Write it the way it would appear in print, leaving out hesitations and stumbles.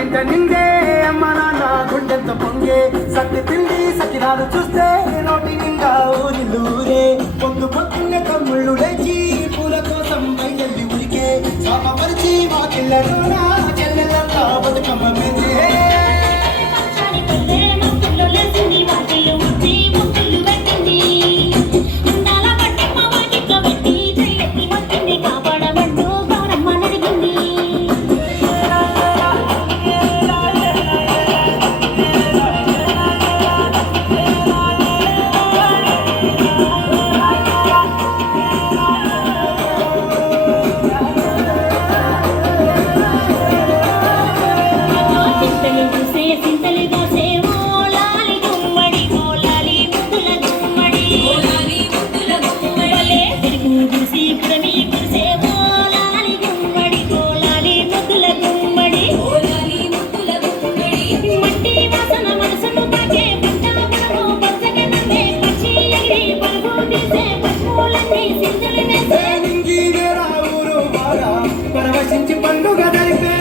ఇంటింట నిండే అమ్మ నాన్న గుండెంత పొంగే సత్తి తిండి సకినాలు చూస్తే నోటి నిండా ఊరిల్లూరే పొద్దు పొద్దున్నే తమ్ముళ్ళు లేచి పూల కోసం బయలుదేరి ఉరికే సాపరిచి మా పిల్లలోనా చెల్లెలంతా బతుకమ్మ పెంచే పరవశించి పండుగ జరిపే